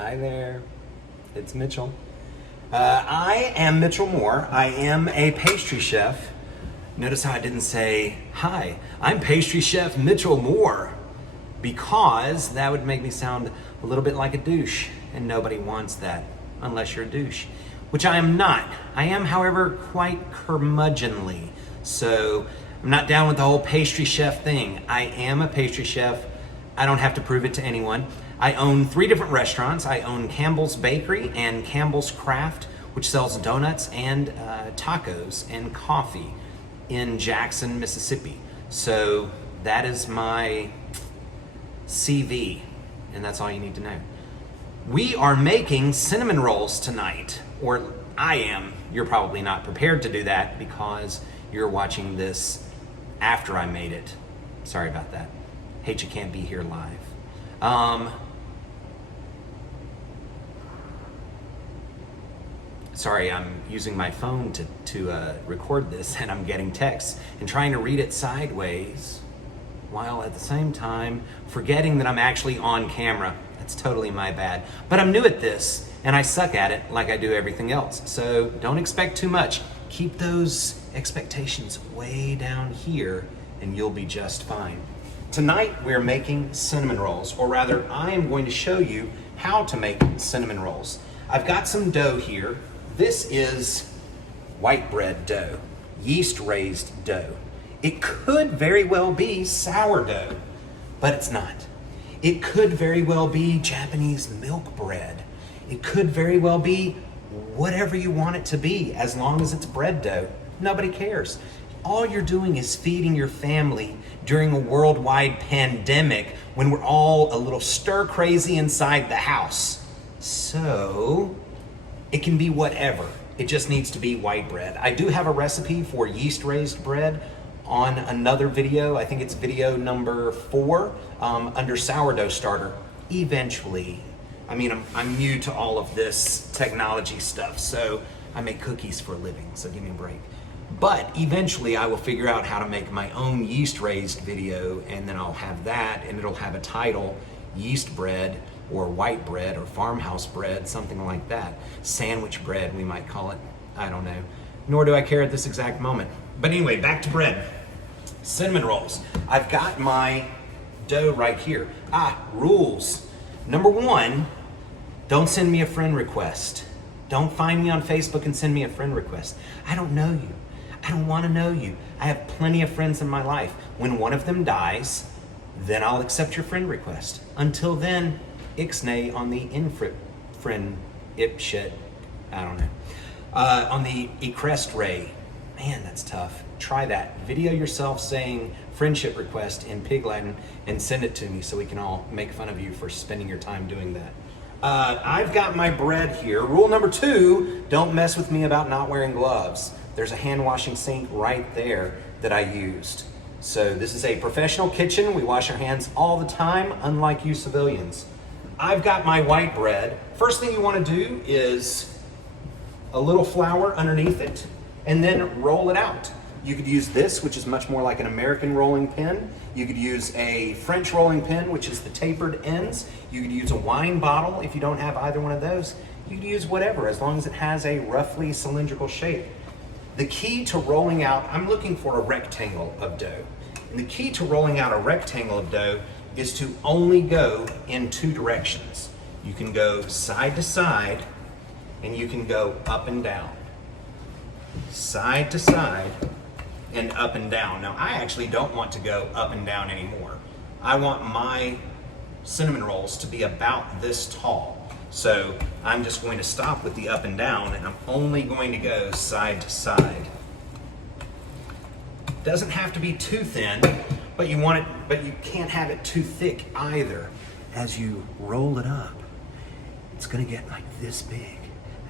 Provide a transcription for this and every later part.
Hi there, it's Mitchell. I am Mitchell Moore. I am a pastry chef. Notice how I didn't say, hi, I'm pastry chef Mitchell Moore, because that would make me sound a little bit like a douche, and nobody wants that, unless you're a douche, which I am not. I am, however, quite curmudgeonly, so I'm not down with the whole pastry chef thing. I am a pastry chef. I don't have to prove it to anyone. I own 3 different restaurants. I own Campbell's Bakery and Campbell's Craft, which sells donuts and tacos and coffee in Jackson, Mississippi. So that is my CV, and that's all you need to know. We are making cinnamon rolls tonight, or I am. You're probably not prepared to do that because you're watching this after I made it. Sorry about that. Hate you can't be here live. Sorry, I'm using my phone to record this, and I'm getting texts and trying to read it sideways while at the same time forgetting that I'm actually on camera. That's totally my bad. But I'm new at this, and I suck at it like I do everything else. So don't expect too much. Keep those expectations way down here, and you'll be just fine. Tonight, we're making cinnamon rolls, or rather, I am going to show you how to make cinnamon rolls. I've got some dough here. This is white bread dough, yeast-raised dough. It could very well be sourdough, but it's not. It could very well be Japanese milk bread. It could very well be whatever you want it to be, as long as it's bread dough. Nobody cares. All you're doing is feeding your family during a worldwide pandemic when we're all a little stir-crazy inside the house. So it can be whatever. It just needs to be white bread. I do have a recipe for yeast-raised bread on another video. I think it's video number 4 under sourdough starter. Eventually, I mean, I'm new to all of this technology stuff, so I make cookies for a living, so give me a break. But eventually I will figure out how to make my own yeast-raised video, and then I'll have that, and it'll have a title, yeast bread, or white bread, or farmhouse bread, something like that. Sandwich bread, we might call it. I don't know. Nor do I care at this exact moment. But anyway, back to bread. Cinnamon rolls. I've got my dough right here. Rules. Number 1, don't send me a friend request. Don't find me on Facebook and send me a friend request. I don't know you. I don't want to know you. I have plenty of friends in my life. When one of them dies, then I'll accept your friend request. Until then, ixnay on the friend shit. I don't know. On the ecrest ray. Man, that's tough. Try that. Video yourself saying friendship request in Pig Latin and send it to me so we can all make fun of you for spending your time doing that. I've got my bread here. Rule number 2, don't mess with me about not wearing gloves. There's a hand washing sink right there that I used. So this is a professional kitchen. We wash our hands all the time, unlike you civilians. I've got my white bread. First thing you want to do is a little flour underneath it, and then roll it out. You could use this, which is much more like an American rolling pin. You could use a French rolling pin, which is the tapered ends. You could use a wine bottle if you don't have either one of those. You could use whatever, as long as it has a roughly cylindrical shape. The key to rolling out, I'm looking for a rectangle of dough. And the key to rolling out a rectangle of dough is to only go in 2 directions. You can go side to side, and you can go up and down. Side to side, and up and down. Now, I actually don't want to go up and down anymore. I want my cinnamon rolls to be about this tall. So I'm just going to stop with the up and down, and I'm only going to go side to side. Doesn't have to be too thin, but you can't have it too thick either. As you roll it up, it's gonna get like this big,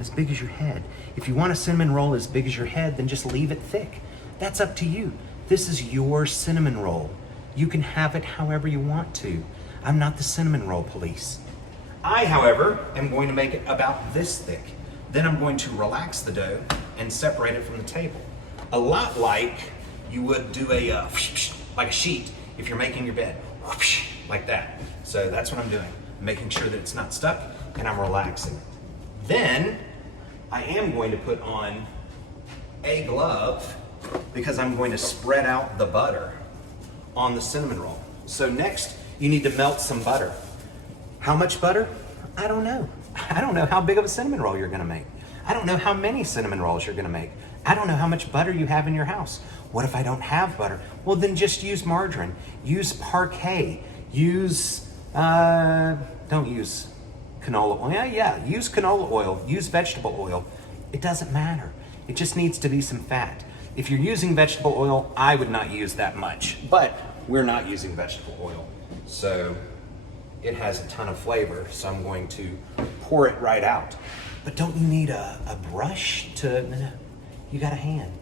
as big as your head. If you want a cinnamon roll as big as your head, then just leave it thick. That's up to you. This is your cinnamon roll. You can have it however you want to. I'm not the cinnamon roll police. I, however, am going to make it about this thick. Then I'm going to relax the dough and separate it from the table. A lot like you would do like a sheet if you're making your bed, like that. So that's what I'm doing. making sure that it's not stuck, and I'm relaxing it. Then I am going to put on a glove because I'm going to spread out the butter on the cinnamon roll. So next, you need to melt some butter. How much butter? I don't know. I don't know how big of a cinnamon roll you're gonna make. I don't know how many cinnamon rolls you're gonna make. I don't know how much butter you have in your house. What if I don't have butter? Well, then just use margarine, use parquet, use, don't use canola oil. Yeah, use canola oil, use vegetable oil. It doesn't matter. It just needs to be some fat. If you're using vegetable oil, I would not use that much, but we're not using vegetable oil. So it has a ton of flavor, so I'm going to pour it right out. But don't you need a brush to, no, you got a hand.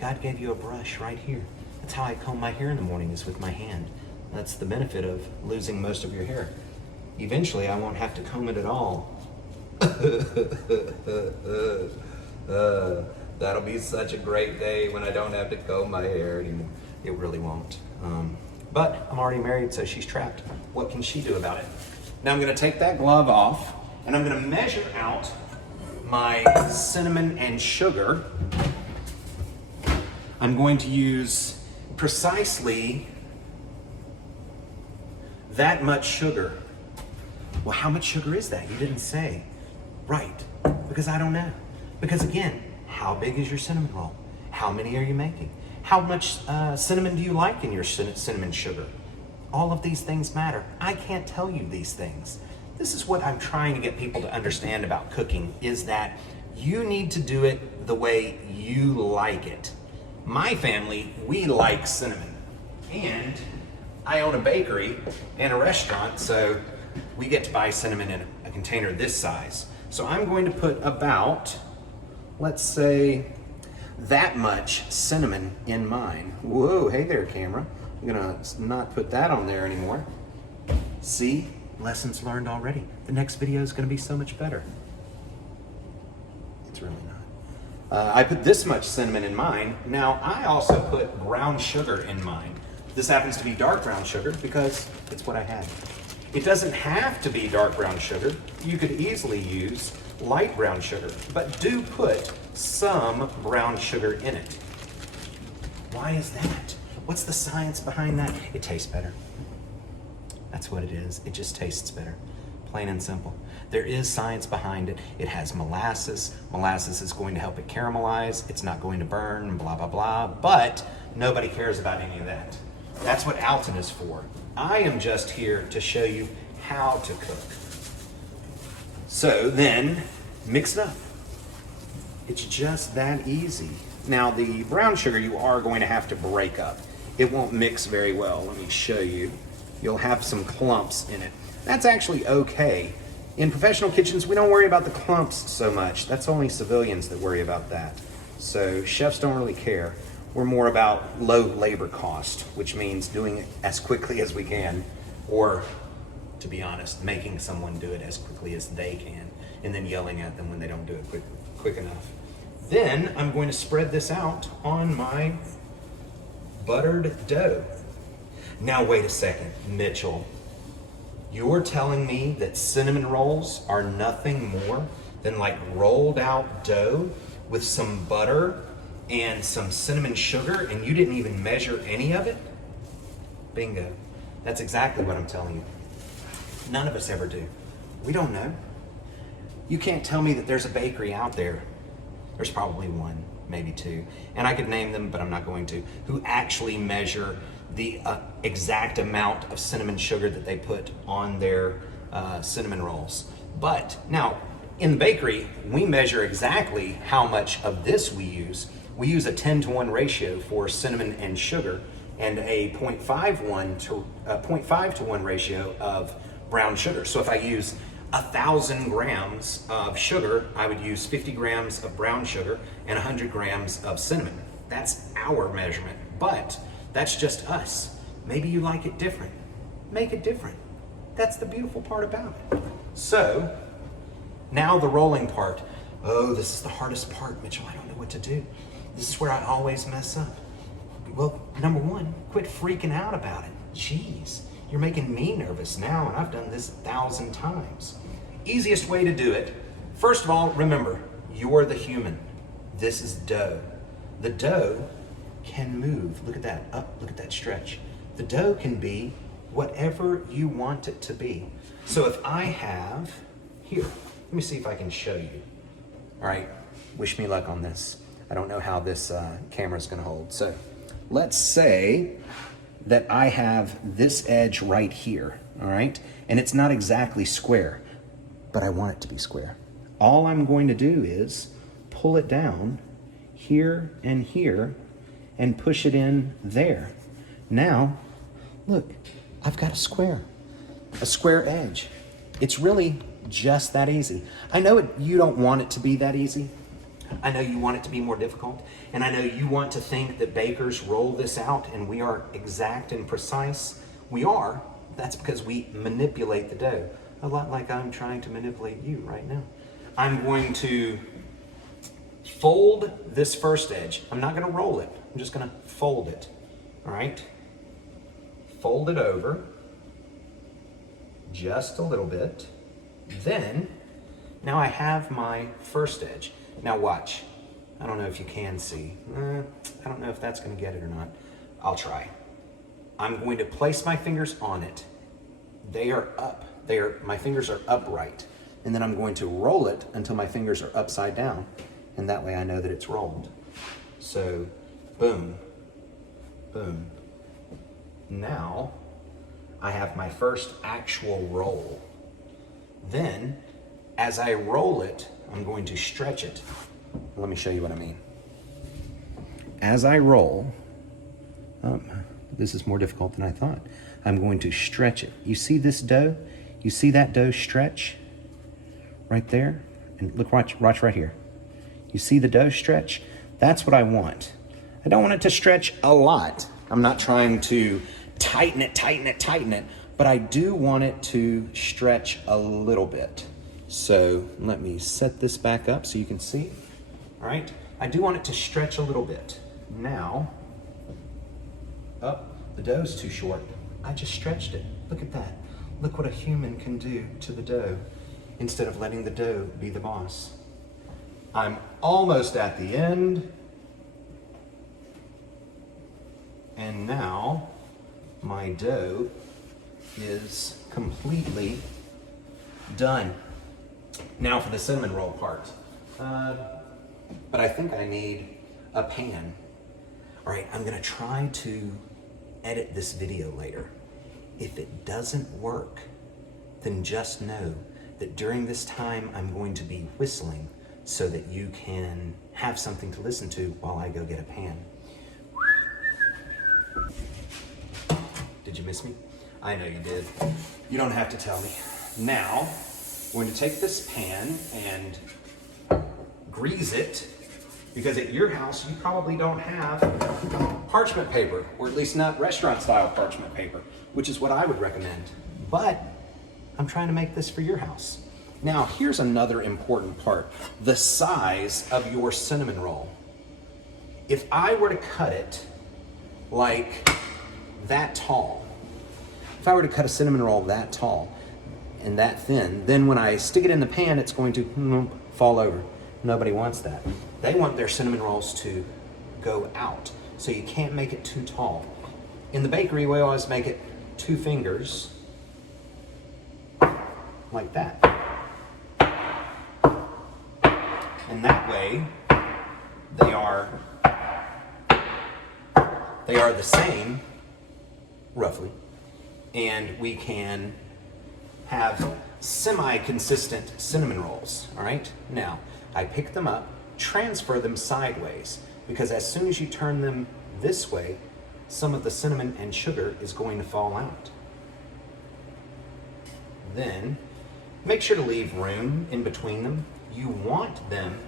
God gave you a brush right here. That's how I comb my hair in the morning, is with my hand. That's the benefit of losing most of your hair. Eventually, I won't have to comb it at all. That'll be such a great day when I don't have to comb my hair anymore. It really won't. But I'm already married, so she's trapped. What can she do about it? Now I'm gonna take that glove off, and I'm gonna measure out my cinnamon and sugar. I'm going to use precisely that much sugar. Well, how much sugar is that? You didn't say. Right, because I don't know. Because again, how big is your cinnamon roll? How many are you making? How much cinnamon do you like in your cinnamon sugar? All of these things matter. I can't tell you these things. This is what I'm trying to get people to understand about cooking, is that you need to do it the way you like it. My family, we like cinnamon. And I own a bakery and a restaurant, so we get to buy cinnamon in a container this size. So I'm going to put about, let's say, that much cinnamon in mine. Whoa, hey there, camera. I'm gonna not put that on there anymore. See, lessons learned already. The next video is gonna be so much better. It's really not. I put this much cinnamon in mine. Now, I also put brown sugar in mine. This happens to be dark brown sugar because it's what I had. It doesn't have to be dark brown sugar. You could easily use light brown sugar, but do put some brown sugar in it. Why is that? What's the science behind that? It tastes better. That's what it is. It just tastes better. Plain and simple. There is science behind it. It has molasses. Molasses is going to help it caramelize. It's not going to burn, blah, blah, blah. But nobody cares about any of that. That's what Alton is for. I am just here to show you how to cook. So then, mix it up. It's just that easy. Now, the brown sugar you are going to have to break up. It won't mix very well. Let me show you. You'll have some clumps in it. That's actually okay. In professional kitchens, we don't worry about the clumps so much. That's only civilians that worry about that. So chefs don't really care. We're more about low labor cost, which means doing it as quickly as we can, or, to be honest, making someone do it as quickly as they can, and then yelling at them when they don't do it quick enough. Then I'm going to spread this out on my buttered dough. Now wait a second, Mitchell. You're telling me that cinnamon rolls are nothing more than like rolled out dough with some butter and some cinnamon sugar, and you didn't even measure any of it? Bingo. That's exactly what I'm telling you. None of us ever do. We don't know. You can't tell me that there's a bakery out there. There's probably one, maybe two, and I could name them, but I'm not going to, who actually measure the exact amount of cinnamon sugar that they put on their cinnamon rolls. But now, in the bakery, we measure exactly how much of this we use. We use a 10-to-1 ratio for cinnamon and sugar, and a 0.5 to 1 ratio of brown sugar. So if I use 1,000 grams of sugar, I would use 50 grams of brown sugar and 100 grams of cinnamon. That's our measurement, but that's just us. Maybe you like it different. Make it different. That's the beautiful part about it. So, now the rolling part. Oh, this is the hardest part, Mitchell. I don't know what to do. This is where I always mess up. Well, number one, quit freaking out about it. Jeez, you're making me nervous now, and I've done this 1,000 times. Easiest way to do it, first of all, remember, you're the human. This is dough. The dough can move. Look at that, up, look at that stretch. The dough can be whatever you want it to be. So if I have, here, let me see if I can show you. All right, wish me luck on this. I don't know how this camera's gonna hold. So let's say that I have this edge right here, all right? And it's not exactly square, but I want it to be square. All I'm going to do is pull it down here and push it in there. Now, look, I've got a square edge. It's really just that easy. I know you don't want it to be that easy. I know you want it to be more difficult. And I know you want to think that bakers roll this out and we are exact and precise. We are. That's because we manipulate the dough. A lot like I'm trying to manipulate you right now. I'm going to fold this first edge. I'm not going to roll it. I'm just going to fold it. All right? Fold it over just a little bit. Then, now I have my first edge. Now watch. I don't know if you can see. I don't know if that's going to get it or not. I'll try. I'm going to place my fingers on it. They are up. My fingers are upright. And then I'm going to roll it until my fingers are upside down. And that way I know that it's rolled. So, boom, boom. Now, I have my first actual roll. Then, as I roll it, I'm going to stretch it. Let me show you what I mean. As I roll, this is more difficult than I thought. I'm going to stretch it. You see this dough? You see that dough stretch right there? And look, watch right here. You see the dough stretch? That's what I want. I don't want it to stretch a lot. I'm not trying to tighten it, but I do want it to stretch a little bit. So let me set this back up so you can see. All right, I do want it to stretch a little bit. Now, the dough's too short. I just stretched it. Look at that. Look what a human can do to the dough instead of letting the dough be the boss. I'm almost at the end. And now my dough is completely done. Now for the cinnamon roll part. But I think I need a pan. All right, I'm gonna try to edit this video later. If it doesn't work, then just know that during this time I'm going to be whistling so that you can have something to listen to while I go get a pan. Did you miss me? I know you did. You don't have to tell me. Now, we're going to take this pan and grease it, because at your house you probably don't have parchment paper, or at least not restaurant style parchment paper, which is what I would recommend. But I'm trying to make this for your house. Now, here's another important part, the size of your cinnamon roll. If I were to cut it like that tall, if I were to cut a cinnamon roll that tall and that thin, then when I stick it in the pan, it's going to fall over. Nobody wants that. They want their cinnamon rolls to go out, so you can't make it too tall. In the bakery, we always make it 2 fingers, like that. And that way, they are the same, roughly, and we can have semi-consistent cinnamon rolls, all right? Now, I pick them up, transfer them sideways, because as soon as you turn them this way, some of the cinnamon and sugar is going to fall out. Then, make sure to leave room in between them. You want them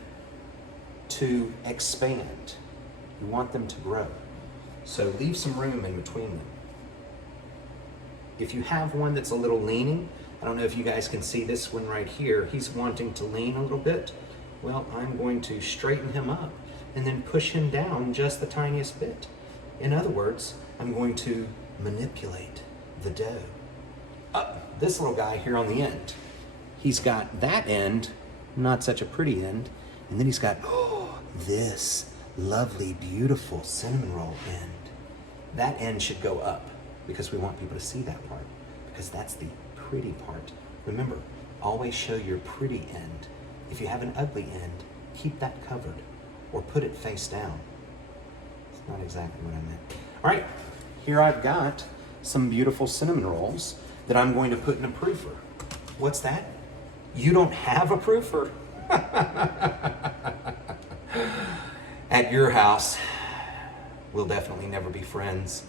to expand. You want them to grow. So leave some room in between them. If you have one that's a little leaning, I don't know if you guys can see this one right here, he's wanting to lean a little bit. Well, I'm going to straighten him up and then push him down just the tiniest bit. In other words, I'm going to manipulate the dough. this little guy here on the end. He's got that end, not such a pretty end, and then he's got this lovely, beautiful cinnamon roll end. That end should go up because we want people to see that part, because that's the pretty part. Remember, always show your pretty end. If you have an ugly end, keep that covered or put it face down. It's not exactly what I meant. All right, here I've got some beautiful cinnamon rolls that I'm going to put in a proofer. What's that? You don't have a proofer? At your house, we'll definitely never be friends,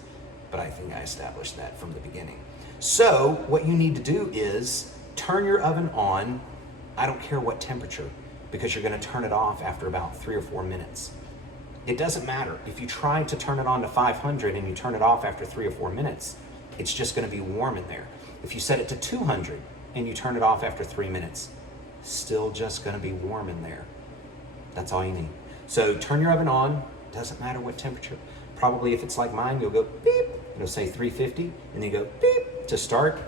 but I think I established that from the beginning. So what you need to do is turn your oven on, I don't care what temperature, because you're gonna turn it off after about 3 or 4 minutes. It doesn't matter. If you try to turn it on to 500 and you turn it off after 3 or 4 minutes, it's just gonna be warm in there. If you set it to 200 and you turn it off after 3 minutes, still just gonna be warm in there. That's all you need. So turn your oven on, doesn't matter what temperature. Probably if it's like mine, you'll go beep, it'll say 350, and then you go beep to start,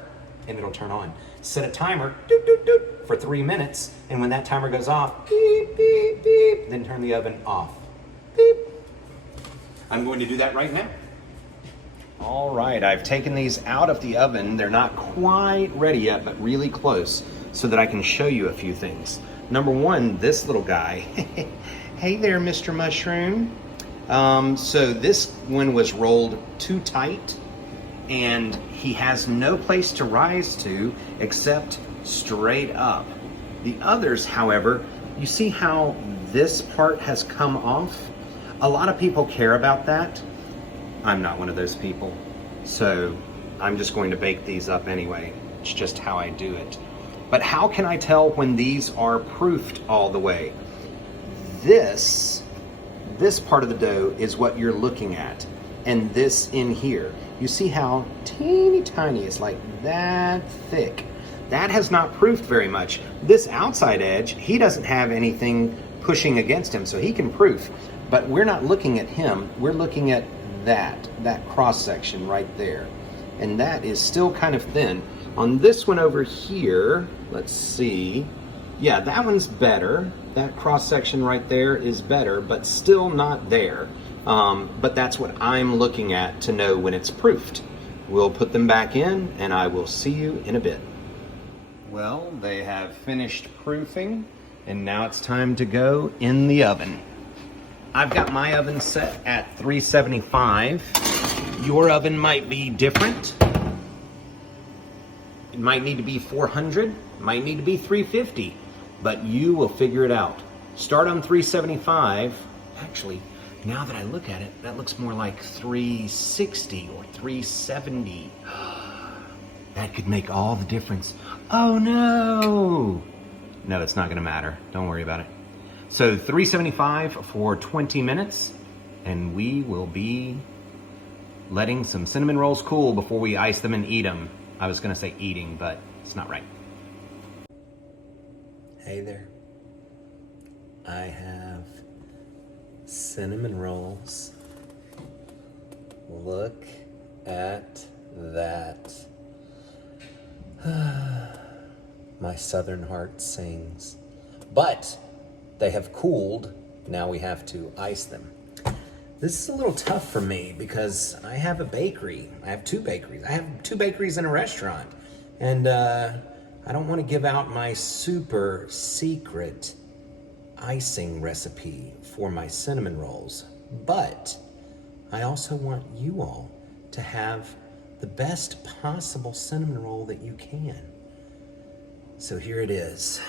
and it'll turn on. Set a timer, doot, doot, doot, for 3 minutes, and when that timer goes off, beep, beep, beep, then turn the oven off. Beep. I'm going to do that right now. All right, I've taken these out of the oven. They're not quite ready yet, but really close, so that I can show you a few things. Number one, this little guy. Hey there, Mr. Mushroom. So this one was rolled too tight, and he has no place to rise to except straight up. The others, however, you see how this part has come off? A lot of people care about that. I'm not one of those people. So I'm just going to bake these up anyway. It's just how I do it. But how can I tell when these are proofed all the way? This part of the dough is what you're looking at. And this in here. You see how teeny tiny, it's like that thick. That has not proofed very much. This outside edge, he doesn't have anything pushing against him, so he can proof. But we're not looking at him, we're looking at that cross section right there. And that is still kind of thin. On this one over here, let's see. Yeah, that one's better. That cross section right there is better, but still not there. But that's what I'm looking at to know when it's proofed. We'll put them back in, and I will see you in a bit. Well, they have finished proofing, and now it's time to go in the oven. I've got my oven set at 375. Your oven might be different. It might need to be 400, might need to be 350, but you will figure it out. Start on 375. Actually, now that I look at it, that looks more like 360 or 370. That could make all the difference. Oh no! No, it's not gonna matter. Don't worry about it. So 375 for 20 minutes, and we will be letting some cinnamon rolls cool before we ice them and eat them. I was gonna say eating, but it's not right. Hey there. I have cinnamon rolls. Look at that. My southern heart sings. But they have cooled. Now we have to ice them. This is a little tough for me because I have a bakery. I have 2 bakeries. I have 2 bakeries and a restaurant. And I don't want to give out my super secret icing recipe for my cinnamon rolls. But I also want you all to have the best possible cinnamon roll that you can. So here it is.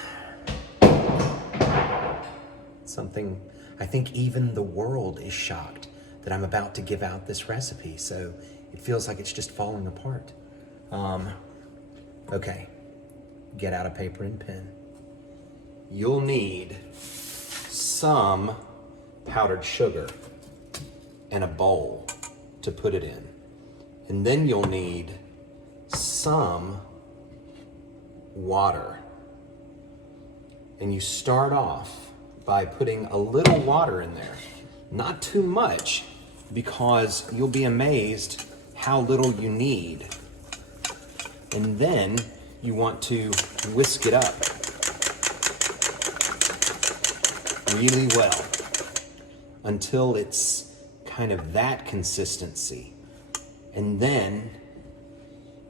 Something I think even the world is shocked that I'm about to give out this recipe. So it feels like it's just falling apart. Okay, get out a paper and pen. You'll need some powdered sugar and a bowl to put it in. And then you'll need some water. And you start off by putting a little water in there. Not too much, because you'll be amazed how little you need. And then you want to whisk it up really well until it's kind of that consistency. And then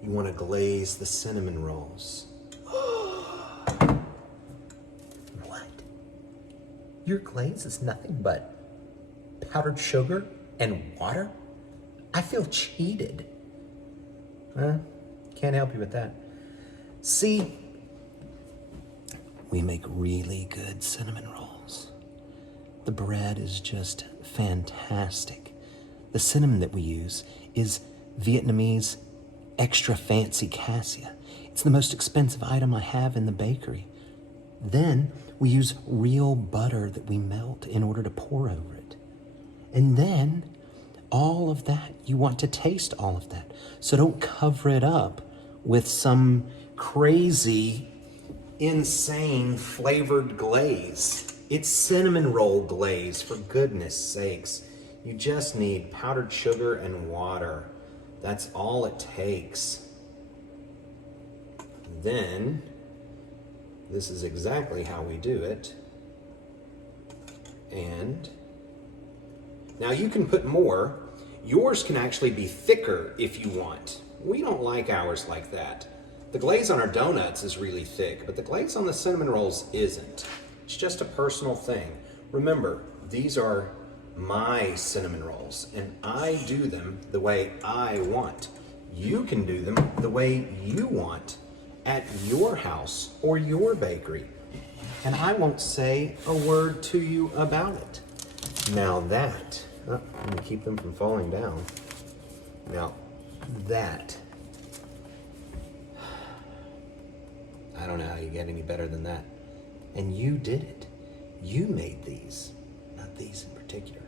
you want to glaze the cinnamon rolls. What? Your glaze is nothing but powdered sugar and water? I feel cheated. Can't help you with that. See, we make really good cinnamon rolls. The bread is just fantastic. The cinnamon that we use is Vietnamese extra fancy cassia. It's the most expensive item I have in the bakery. Then we use real butter that we melt in order to pour over it. And then all of that, you want to taste all of that. So don't cover it up with some crazy, insane flavored glaze. It's cinnamon roll glaze, for goodness sakes. You just need powdered sugar and water. That's all it takes. Then, this is exactly how we do it. And now you can put more. Yours can actually be thicker if you want. We don't like ours like that. The glaze on our donuts is really thick, but the glaze on the cinnamon rolls isn't. It's just a personal thing. Remember, these are my cinnamon rolls, and I do them the way I want. You can do them the way you want at your house or your bakery, and I won't say a word to you about it. Now that, let me keep them from falling down. Now that, I don't know how you get any better than that. And you did it. You made these, not these in particular.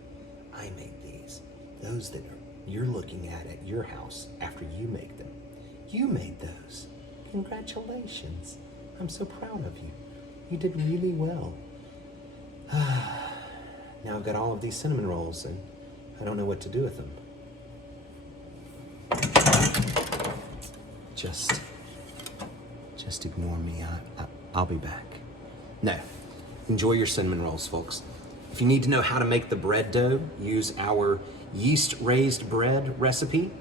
I made these. Those that you're looking at your house after you make them. You made those. Congratulations. I'm so proud of you. You did really well. Now I've got all of these cinnamon rolls and I don't know what to do with them. Just ignore me. I'll be back. No, enjoy your cinnamon rolls, folks. If you need to know how to make the bread dough, use our yeast raised bread recipe.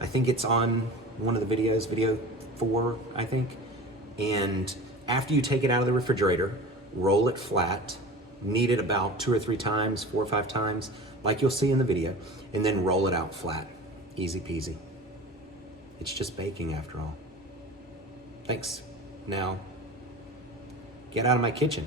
I think it's on one of the videos, video 4, I think. And after you take it out of the refrigerator, roll it flat, knead it about 2 or 3 times, 4 or 5 times, like you'll see in the video, and then roll it out flat. Easy peasy. It's just baking after all. Thanks. Now, get out of my kitchen.